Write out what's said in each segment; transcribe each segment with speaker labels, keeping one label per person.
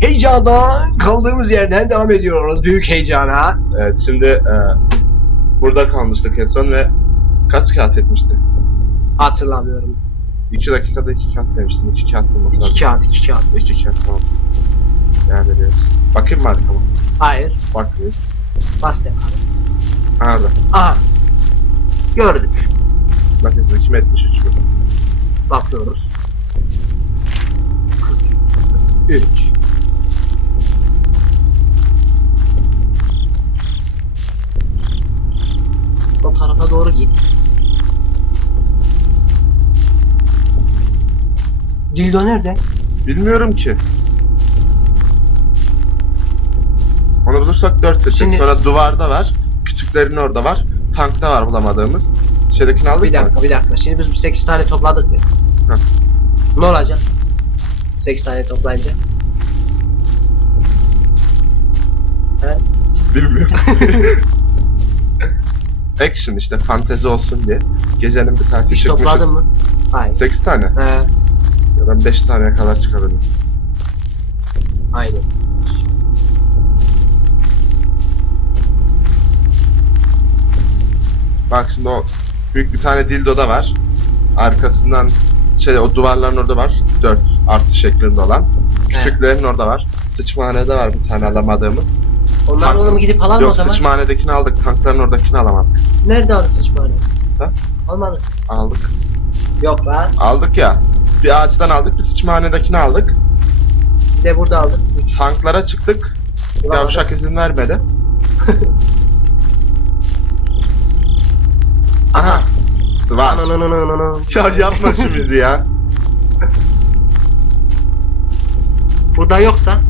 Speaker 1: Heyecanda kaldığımız yerden devam ediyoruz. Büyük heyecana.
Speaker 2: Evet şimdi e, burada kalmıştık en son ve kaç kağıt etmişti?
Speaker 1: Hatırlamıyorum.
Speaker 2: 2 dakikada 2 kağıt demiştin. 2 kağıt bulması lazım.
Speaker 1: İki kağıt, iki kağıt.
Speaker 2: 2 kağıt tamam. Yani ediyoruz. Bakayım mı arkama?
Speaker 1: Hayır.
Speaker 2: Bakmıyor.
Speaker 1: Bas de abi.
Speaker 2: Nerede?
Speaker 1: Aha. Gördük.
Speaker 2: Bakın size kim 73 mü?
Speaker 1: Bakıyoruz. 3. O tarafa doğru git. Dildo nerede?
Speaker 2: Bilmiyorum ki. Onu bulursak 4 seçecek.
Speaker 1: Şimdi-
Speaker 2: Sonra duvarda var. Kütüklerin orada var. Tankta var bulamadığımız. Şeydekini aldık
Speaker 1: Bir dakika
Speaker 2: mı?
Speaker 1: bir dakika. Şimdi biz 8 tane topladık ya.
Speaker 2: Heh.
Speaker 1: Ne olacak? 8 tane toplayınca.
Speaker 2: Bilmiyorum. Action işte fantezi olsun diye. Gecenin bir saati
Speaker 1: Hiç
Speaker 2: çıkmışız.
Speaker 1: topladın mı? Hayır.
Speaker 2: 8 tane.
Speaker 1: He.
Speaker 2: Ya ben 5 taneye kadar çıkabildim.
Speaker 1: Aynen.
Speaker 2: Bak şimdi o büyük bir tane dildo da var. Arkasından şey o duvarların orada var. 4 artı şeklinde olan. Kütüklerin orada var. Sıçmahanede var bir tane alamadığımız.
Speaker 1: Onlar
Speaker 2: Tank-
Speaker 1: oğlum gidip alalım o
Speaker 2: Yok
Speaker 1: zaman.
Speaker 2: sıçmahanedekini aldık. Tankların oradakini alamadık.
Speaker 1: Nerede aldı sıçmanı?
Speaker 2: Ha?
Speaker 1: Almadı.
Speaker 2: Aldık.
Speaker 1: Yok lan.
Speaker 2: Aldık ya. Bir ağaçtan aldık, bir sıçmahanedekini aldık.
Speaker 1: Bir de burada aldık. 3.
Speaker 2: Tanklara çıktık. Yavşak izin vermedi. Aha. Var. Ya yapma şu bizi ya.
Speaker 1: Burada yoksa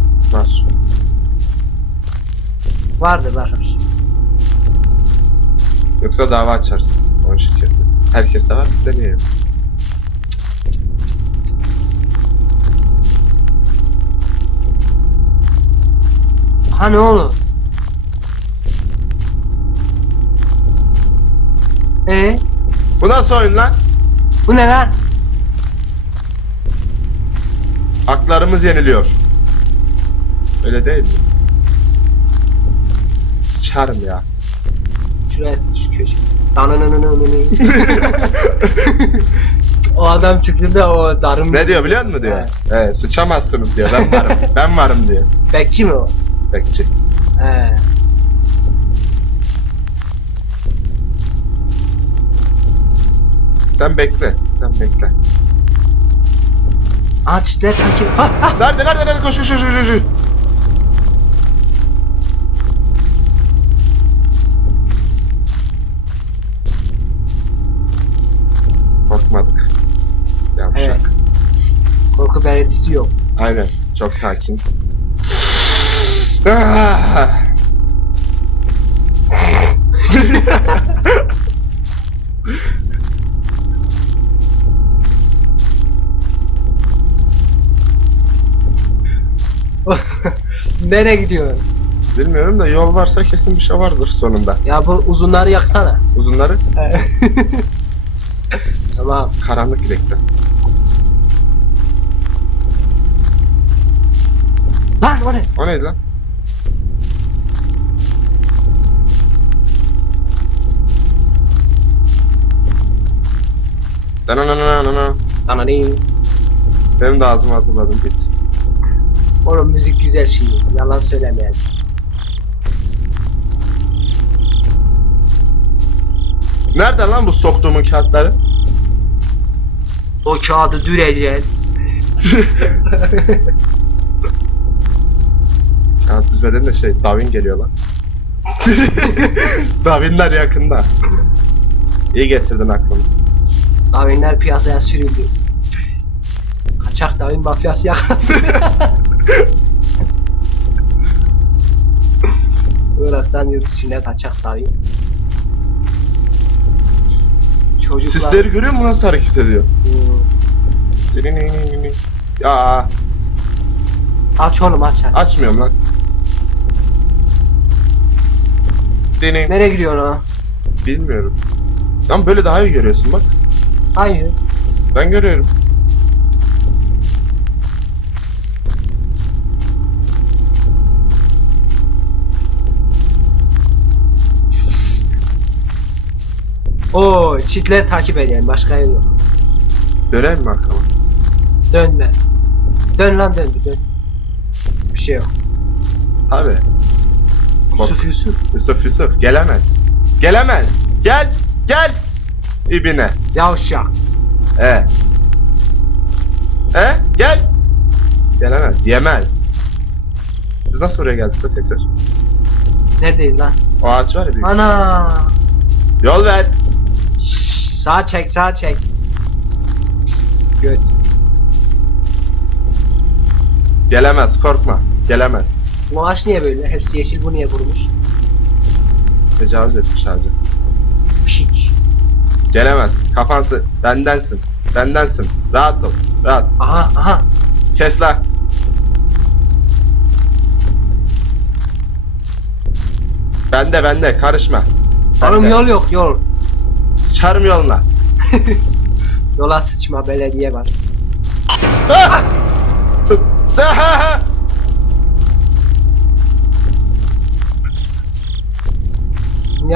Speaker 1: vardır var.
Speaker 2: Yoksa dava açarsın. Onun şirketi. Herkes de var, bizde niye yok?
Speaker 1: Hani oğlum? Ee,
Speaker 2: Bu nasıl oyun lan?
Speaker 1: bu ne lan?
Speaker 2: Haklarımız yeniliyor. Öyle değil mi? Sıçarım ya.
Speaker 1: Şuraya sıç köşe. O adam çıktığında o darım.
Speaker 2: Ne diyor biliyor musun diyor?
Speaker 1: Evet.
Speaker 2: Evet, sıçamazsınız diyor. Ben varım. ben varım diyor.
Speaker 1: Bekçi mi o?
Speaker 2: Bekçi.
Speaker 1: He.
Speaker 2: Sen bekle. Sen bekle.
Speaker 1: Aç der ha.
Speaker 2: Nerede nerede nerede koş koş koş koş. koş. Korkmadık. Yavşak.
Speaker 1: Evet. Korku belirtisi yok.
Speaker 2: Aynen. Çok sakin.
Speaker 1: Nereye gidiyorsun?
Speaker 2: Bilmiyorum da yol varsa kesin bir şey vardır sonunda.
Speaker 1: Ya bu uzunları yaksana.
Speaker 2: Uzunları
Speaker 1: tamam.
Speaker 2: karanlık gidekler.
Speaker 1: Lan o ne?
Speaker 2: O neydi lan? Dananananana.
Speaker 1: Anani.
Speaker 2: Benim de ağzıma hatırladım bit.
Speaker 1: Oğlum müzik güzel şey. Yalan söylemeyelim.
Speaker 2: Nerede lan bu soktuğumun kağıtları?
Speaker 1: O kağıdı düreceksin.
Speaker 2: Kağıt düzmeden de şey, Davin geliyor lan. Davinler yakında. İyi getirdin aklımı.
Speaker 1: Davinler piyasaya sürüldü. Kaçak Davin mafyası yakaladı. Irak'tan yurt içine kaçak Davin. Çocuklar...
Speaker 2: Sisleri görüyor musun nasıl hareket ediyor?
Speaker 1: Hmm.
Speaker 2: Ya
Speaker 1: Aç oğlum aç. aç.
Speaker 2: Açmıyorum lan. Deneyin.
Speaker 1: Nereye gidiyor o?
Speaker 2: Bilmiyorum. Lan böyle daha iyi görüyorsun bak.
Speaker 1: Hayır.
Speaker 2: Ben görüyorum.
Speaker 1: O çitler takip et yani başka yol yok.
Speaker 2: Döner mi arkama?
Speaker 1: Dönme. Dön lan dön dön. Şey yok.
Speaker 2: Abi. Bak.
Speaker 1: Yusuf Yusuf.
Speaker 2: Yusuf Yusuf gelemez. Gelemez. Gel. Gel. İbine.
Speaker 1: Yavşak.
Speaker 2: E. E gel. Gelemez. Yemez. Biz nasıl oraya geldik de tekrar?
Speaker 1: Neredeyiz lan?
Speaker 2: O ağaç var ya büyük.
Speaker 1: Ana.
Speaker 2: Yol ver.
Speaker 1: Şşş, Sağa çek sağa çek. Göt.
Speaker 2: Gelemez korkma. Gelemez.
Speaker 1: Bu ağaç niye böyle? Hepsi yeşil bu niye vurmuş?
Speaker 2: Tecavüz etmiş ağacı.
Speaker 1: Pişik.
Speaker 2: Gelemez. Kafansı. Bendensin. Bendensin. Rahat ol. Rahat.
Speaker 1: Aha aha.
Speaker 2: Kes lan. Bende bende karışma.
Speaker 1: Oğlum
Speaker 2: Bende.
Speaker 1: yol yok yol.
Speaker 2: Sıçarım yoluna.
Speaker 1: Yola sıçma belediye var.
Speaker 2: Ah! Ah!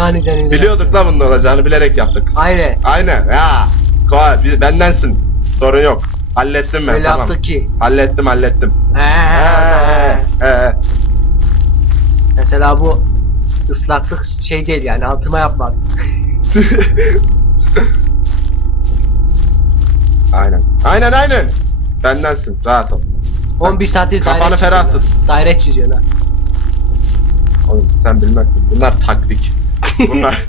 Speaker 1: Yani denilir.
Speaker 2: Biliyorduk la bunun olacağını bilerek yaptık.
Speaker 1: Aynen.
Speaker 2: Aynen ya. Kolay biz- bendensin. Sorun yok. Hallettim ben
Speaker 1: Öyle
Speaker 2: tamam.
Speaker 1: yaptık ki.
Speaker 2: Hallettim hallettim.
Speaker 1: Ee,
Speaker 2: Ee, ee.
Speaker 1: Mesela bu ıslaklık şey değil yani altıma yapmak.
Speaker 2: Aynen. Aynen aynen. Bendensin. Rahat ol. Sen-
Speaker 1: 11 saattir
Speaker 2: kafanı
Speaker 1: daire
Speaker 2: ferah
Speaker 1: çiziyorsun
Speaker 2: tut.
Speaker 1: Daire çiziyorsun ha.
Speaker 2: Oğlum sen bilmezsin. Bunlar taktik. Bunlar.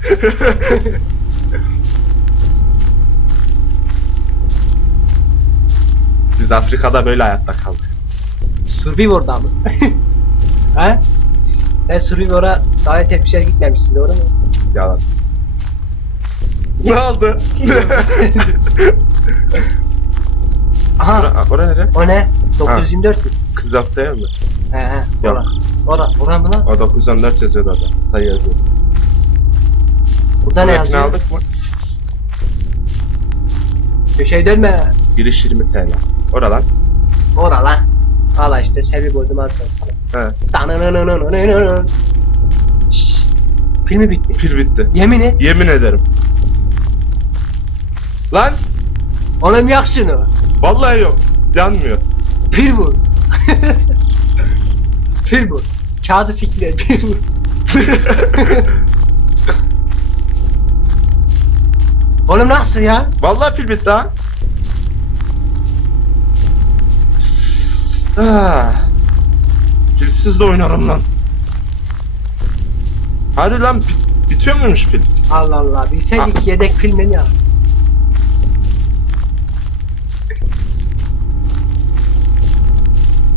Speaker 2: Biz Afrika'da böyle hayatta kaldık.
Speaker 1: Survivor'da mı? He? Sen Survivor'a davet etmişler gitmemişsin doğru mu?
Speaker 2: Yalan. Ne oldu?
Speaker 1: Aha
Speaker 2: Ora, ora nere?
Speaker 1: o ne? 924 mü?
Speaker 2: Kız değil mi?
Speaker 1: He he.
Speaker 2: Yok.
Speaker 1: Ora. Ora. Ora mı lan?
Speaker 2: O 914 yazıyordu orada. Sayı yazıyordu.
Speaker 1: Burada ne
Speaker 2: Burakini
Speaker 1: yazıyor?
Speaker 2: aldık mı?
Speaker 1: Köşeyi dönme.
Speaker 2: Giriş 20 TL. Oralar.
Speaker 1: Ora. Valla işte sevi boydum az
Speaker 2: He.
Speaker 1: Şşş. Pil bitti?
Speaker 2: Pil bitti.
Speaker 1: Yemin et.
Speaker 2: Yemin ederim. Lan
Speaker 1: Oğlum yak şunu.
Speaker 2: vallahi yok. Yanmıyor.
Speaker 1: Pil bu. Pil bu. Kağıdı siktir. Pil bu. Oğlum nasıl ya?
Speaker 2: Vallahi pil bitti ha. Ah. Pilsiz de oynarım lan. Hadi lan bit- bitiyor muymuş pil?
Speaker 1: Allah Allah. Bilseydik yedek pil ne ya?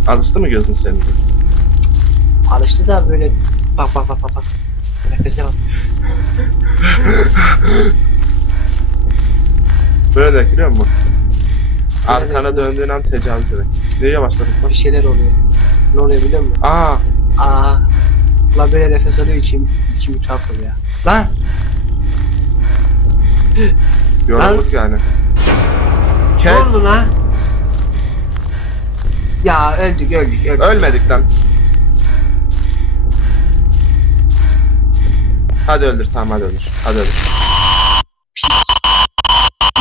Speaker 2: Alıştı mı gözün senin?
Speaker 1: Alıştı da böyle bak bak bak bak bak. Nefese bak.
Speaker 2: Böyle de biliyor musun? Arkana döndüğün an tecavüz ederek. Neye başladık lan?
Speaker 1: Bir şeyler oluyor. Ne oluyor biliyor musun?
Speaker 2: Aa,
Speaker 1: Aa. Lan böyle nefes alıyor içim. içim tuhaf oluyor. Lan.
Speaker 2: yorulduk yani.
Speaker 1: Ne oldu lan? Ya öldük öldük öldük.
Speaker 2: Ölmedik lan. Hadi öldür tamam hadi öldür. Hadi öldür.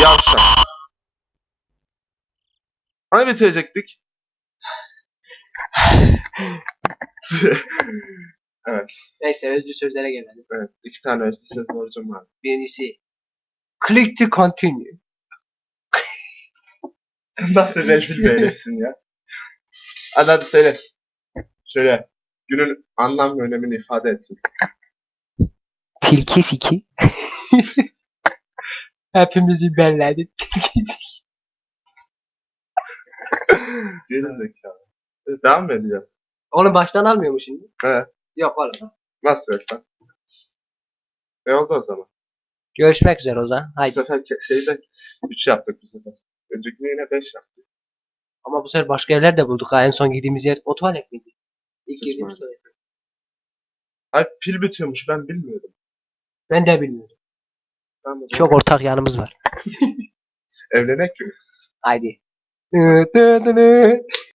Speaker 2: Yavşak. Hani bitirecektik? evet,
Speaker 1: Neyse özlü sözlere gelelim.
Speaker 2: evet. İki tane özlü söz borcum var.
Speaker 1: Birincisi. Click to continue.
Speaker 2: Nasıl rezil bir herifsin ya. Hadi hadi söyle. Şöyle. Günün anlam ve önemini ifade etsin.
Speaker 1: Tilki siki. Hepimizi belledik.
Speaker 2: Gelin zekalı. Devam mı edeceğiz?
Speaker 1: Onu baştan almıyor mu şimdi?
Speaker 2: Evet.
Speaker 1: Yok oğlum.
Speaker 2: Nasıl yok lan? Ne oldu o zaman?
Speaker 1: Görüşmek üzere o zaman.
Speaker 2: Bu
Speaker 1: Haydi.
Speaker 2: sefer ke- şeyde 3 yaptık bu sefer. Öncekinde yine 5 yaptık.
Speaker 1: Ama bu sefer başka evler de bulduk ha. En son girdiğimiz yer o tuvalet miydi? İlk girdiğimiz tuvalet.
Speaker 2: Ay pil bitiyormuş ben bilmiyordum.
Speaker 1: Ben de bilmiyorum. Çok ortak yanımız var.
Speaker 2: Evlenek mi?
Speaker 1: Haydi.